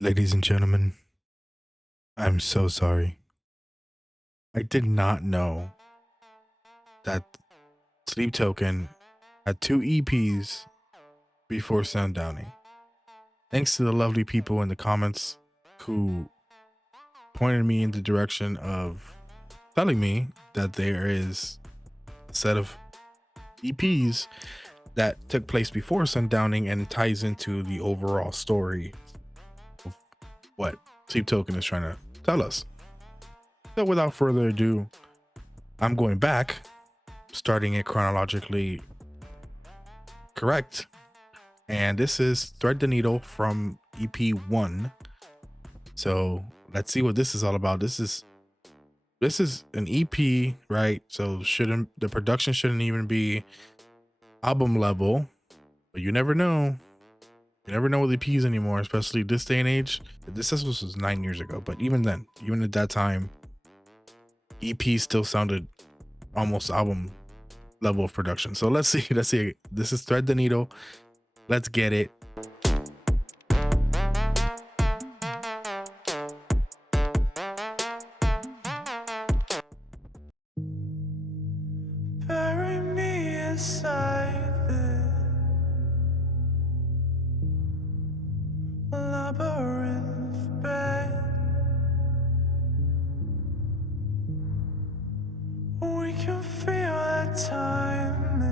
Ladies and gentlemen, I'm so sorry. I did not know that Sleep Token had two EPs before Sundowning. Thanks to the lovely people in the comments who pointed me in the direction of telling me that there is a set of EPs that took place before Sundowning and ties into the overall story of what Sleep Token is trying to tell us. So without further ado, I'm going back, starting it chronologically correct. And this is Thread the Needle from EP1. So let's see what this is all about. This is an EP, right? So shouldn't the production shouldn't even be album level, but you never know. You never know with EPs anymore, especially this day and age. This was 9 years ago, but even then, even at that time, EP still sounded almost album level of production. So let's see. Let's see. This is Thread the Needle. Let's get it. Bury me inside this labyrinth bed. We can feel that time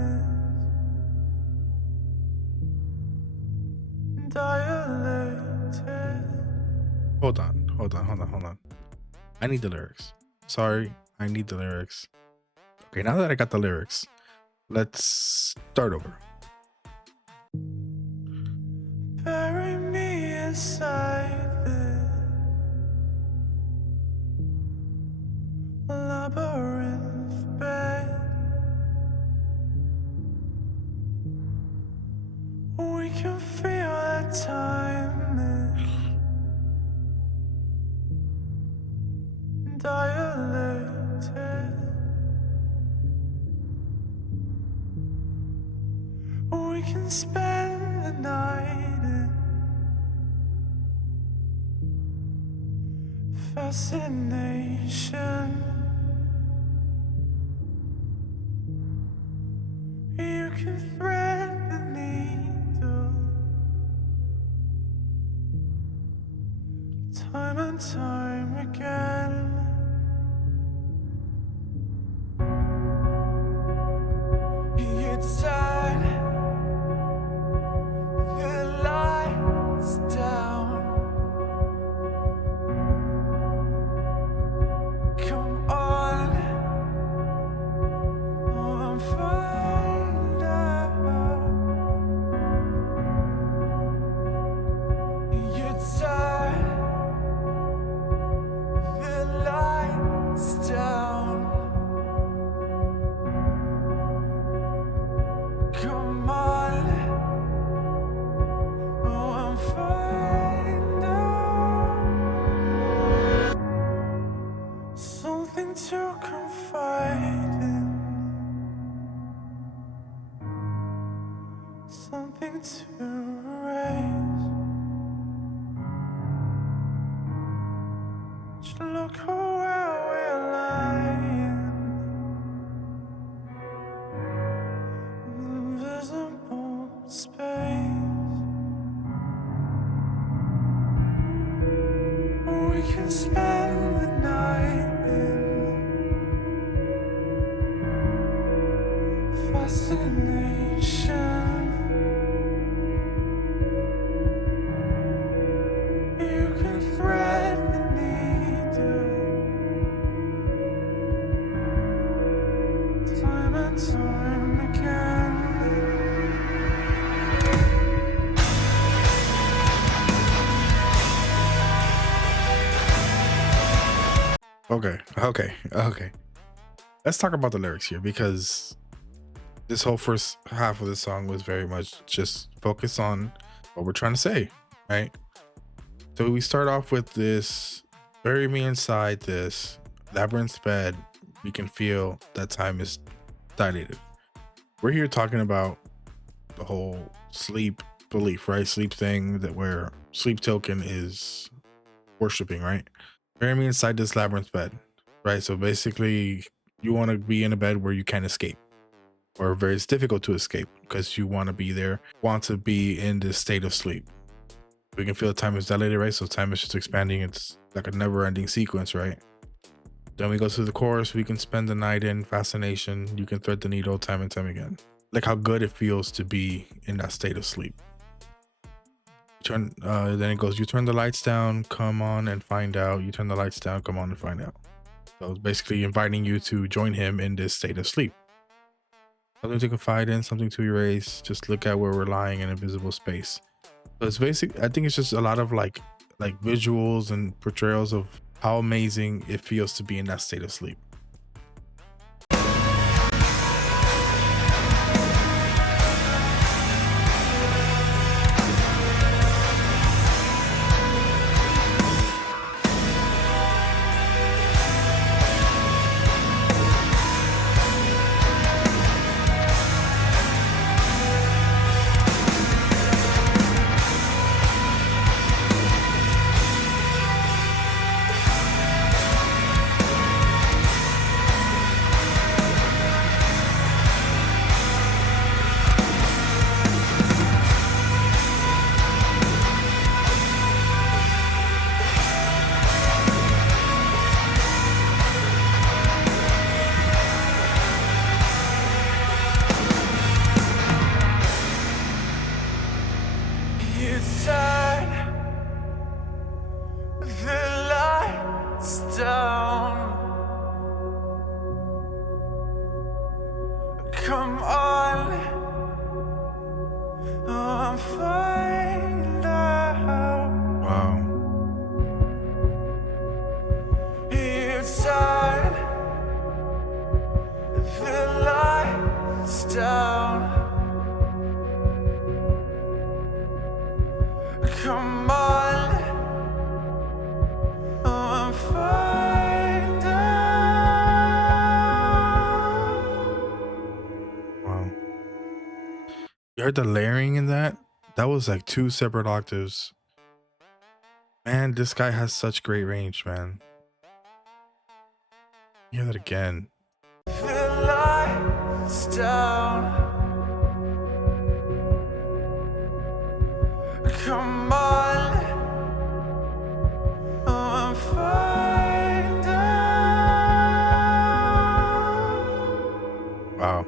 is dilated. Hold on. I need the lyrics. Sorry, I need the lyrics. Okay, now that I got the lyrics, let's start over. Bury me inside this labyrinth bed. We can feel that time is dilated. We can spend the night in fascination. You can thread the needle time and time again. You turn the lights down. Come on, and find out. You turn the lights down. Come on, and find out. Something to confide in, something to erase. Just look where we're lying, invisible space. We can spend the night in fascination. You can thread the needle time and time again. Okay. Let's talk about the lyrics here because this whole first half of the song was very much just focus on what we're trying to say, right? So we start off with this: bury me inside this labyrinth bed. We can feel that time is dilated. We're here talking about the whole sleep belief, right? Sleep thing that where Sleep Token is worshiping, right? Bury me inside this labyrinth bed, right? So basically, you want to be in a bed where you can't escape, or very it's difficult to escape because you want to be there, want to be in this state of sleep. We can feel time is dilated, right? So time is just expanding. It's like a never-ending sequence, right? Then we go to the chorus. We can spend the night in fascination. You can thread the needle time and time again. Like how good it feels to be in that state of sleep. Then it goes, you turn the lights down, come on and find out. You turn the lights down, come on and find out. So it's basically inviting you to join him in this state of sleep. Something to confide in, something to erase. Just look at where we're lying in invisible space. So it's basic. I think it's just a lot of like visuals and portrayals of how amazing it feels to be in that state of sleep. You turn the lights down. Come on, find out. Wow. You turn the lights down. Come on, find out. Wow. You heard the layering in that? That was like 2 separate octaves. Man, this guy has such great range, man. Hear that again. The lights down. Come on, find out. Wow.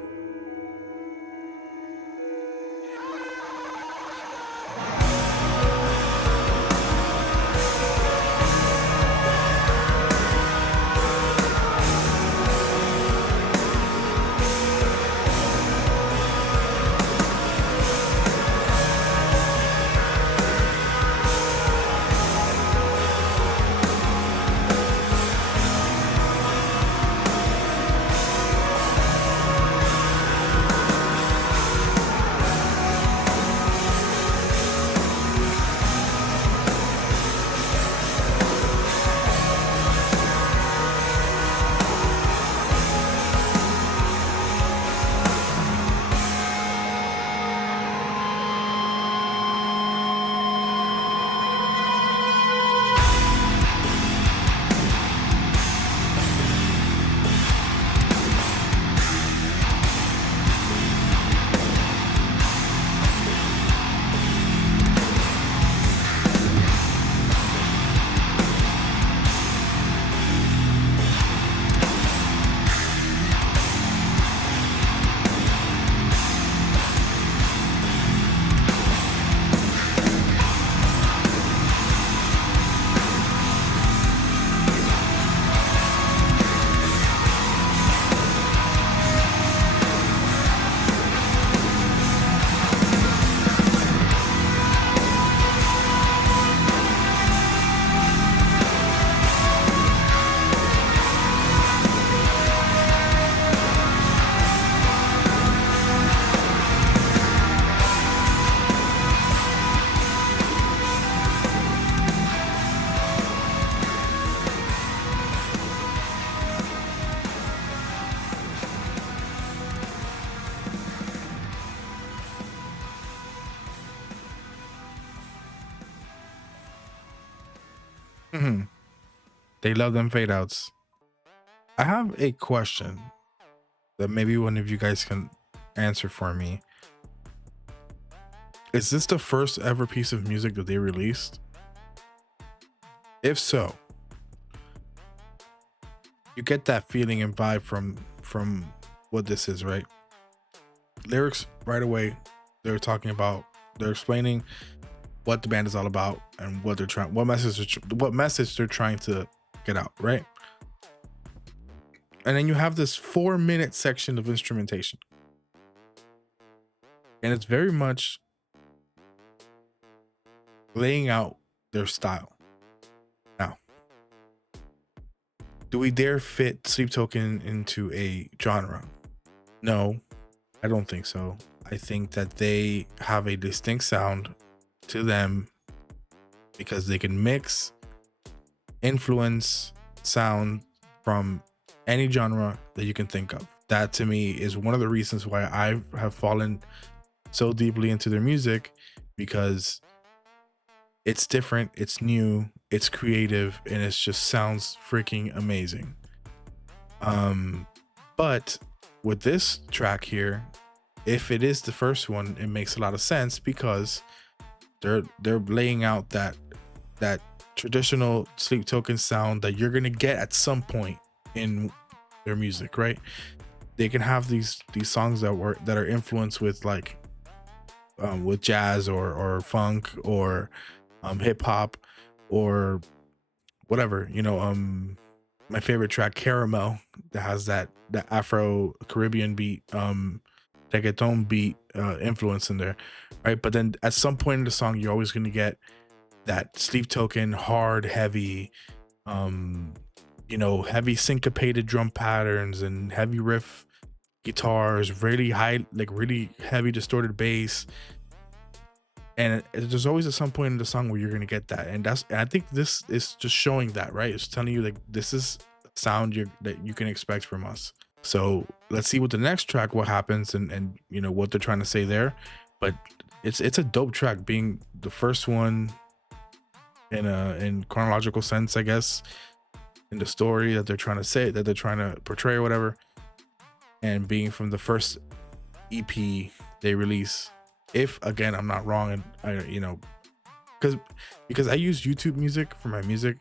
Mhm. They love them fade outs. I have a question that maybe one of you guys can answer for me. Is this the first ever piece of music that they released? If so, you get that feeling and vibe from what this is, right? Lyrics right away, they're talking about, they're explaining what the band is all about and what they're trying, what message they're trying to get out, right? And then you have this 4-minute section of instrumentation, and it's very much laying out their style. Now, do we dare fit Sleep Token into a genre? No, I don't think so. I think that they have a distinct sound to them because they can mix, influence sound from any genre that you can think of. That to me is one of the reasons why I have fallen so deeply into their music, because it's different, it's new, it's creative, and it just sounds freaking amazing. But with this track here, if it is the first one, it makes a lot of sense because they're laying out that traditional Sleep Token sound that you're gonna get at some point in their music, right? They can have these songs that are influenced with like with jazz or funk or hip hop or whatever, my favorite track, Caramel, that has that Afro Caribbean beat, reggaeton beat influence in there, right? But then at some point in the song, you're always gonna get that Sleep Token hard, heavy, um, heavy syncopated drum patterns and heavy riff guitars, really high, like really heavy distorted bass. And there's always at some point in the song where you're gonna get that, and I think this is just showing that, right? It's telling you like this is sound that you can expect from us. So let's see what the next track, what happens, and what they're trying to say there. But it's a dope track, being the first one in chronological sense, I guess, in the story that they're trying to say, that they're trying to portray or whatever, and being from the first EP they release. If again I'm not wrong, and because I use YouTube Music for my music,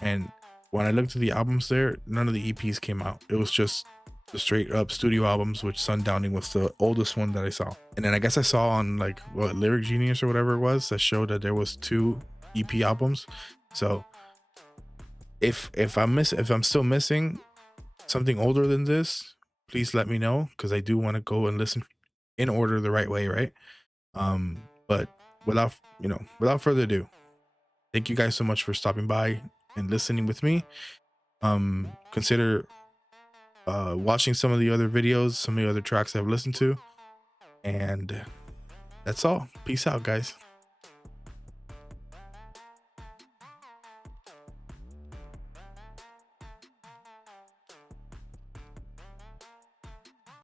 and when I looked at the albums there, none of the EPs came out. It was just the straight up studio albums, which Sundowning was the oldest one that I saw. And then I guess I saw on like what, Lyric Genius or whatever it was, that showed that there was 2 EP albums. So if I'm still missing something older than this, please let me know, because I do want to go and listen in order the right way, right? But without further ado, thank you guys so much for stopping by and listening with me. Consider watching some of the other videos, some of the other tracks I've listened to, and that's all. Peace out, guys.